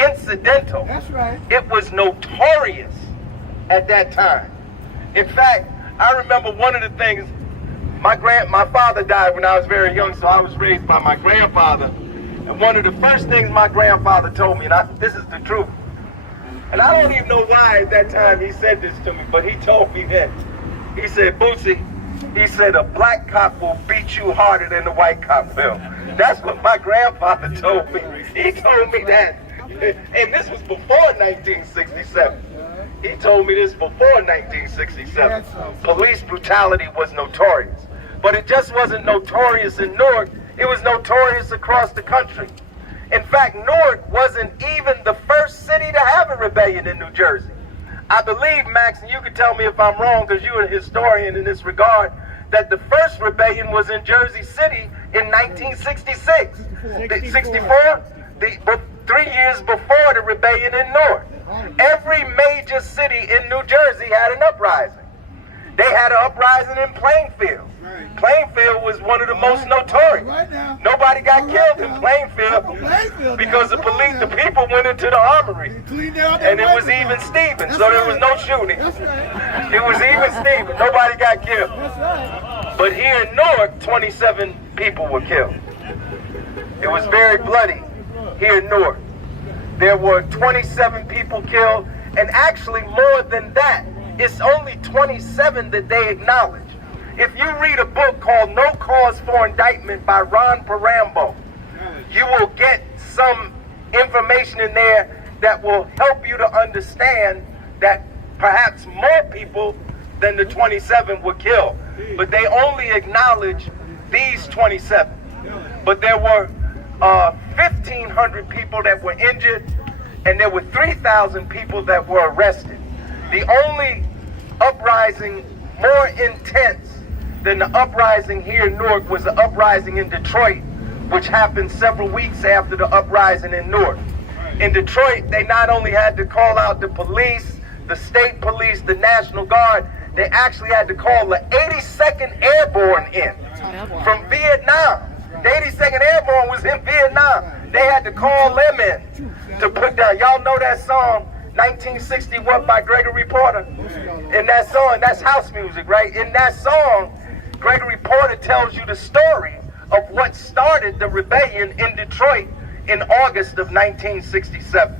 incidental. That's right. It was notorious at that time. In fact, I remember one of the things, my father died when I was very young, so I was raised by my grandfather. And one of the first things my grandfather told me, and this is the truth, and I don't even know why at that time he said this to me, but he told me that. He said, Bootsy, he said, a black cop will beat you harder than the white cop will. That's what my grandfather told me. He told me that. And this was before 1967. He told me this before 1967. Police brutality was notorious. But it just wasn't notorious in Newark, it was notorious across the country. In fact, Newark wasn't even the first city to have a rebellion in New Jersey. I believe, Max, and you can tell me if I'm wrong because you're a historian in this regard, that the first rebellion was in Jersey City in 1966. 64? 3 years before the rebellion in Newark. Every major city in New Jersey had an uprising. They had an uprising in Plainfield. Plainfield was one of the most notorious. Nobody got killed in Plainfield because the people went into the armory. And it was even Stevens, so there was no shooting. It was even Stevens. Nobody got killed. But here in Newark, 27 people were killed. It was very bloody here in Newark. There were 27 people killed, and actually more than that. It's only 27 that they acknowledge. If you read a book called No Cause for Indictment by Ron Parambo, you will get some information in there that will help you to understand that perhaps more people than the 27 were killed. But they only acknowledge these 27. But there were 1,500 people that were injured, and there were 3,000 people that were arrested. The only uprising more intense than the uprising here in Newark was the uprising in Detroit, which happened several weeks after the uprising in Newark. In Detroit, they not only had to call out the police, the state police, the National Guard, they actually had to call the 82nd Airborne in from Vietnam. The 82nd Airborne was in Vietnam. They had to call them in to put down. Y'all know that song, 1960 What by Gregory Porter? In that song, that's house music, right? In that song, Gregory Porter tells you the story of what started the rebellion in Detroit in August of 1967.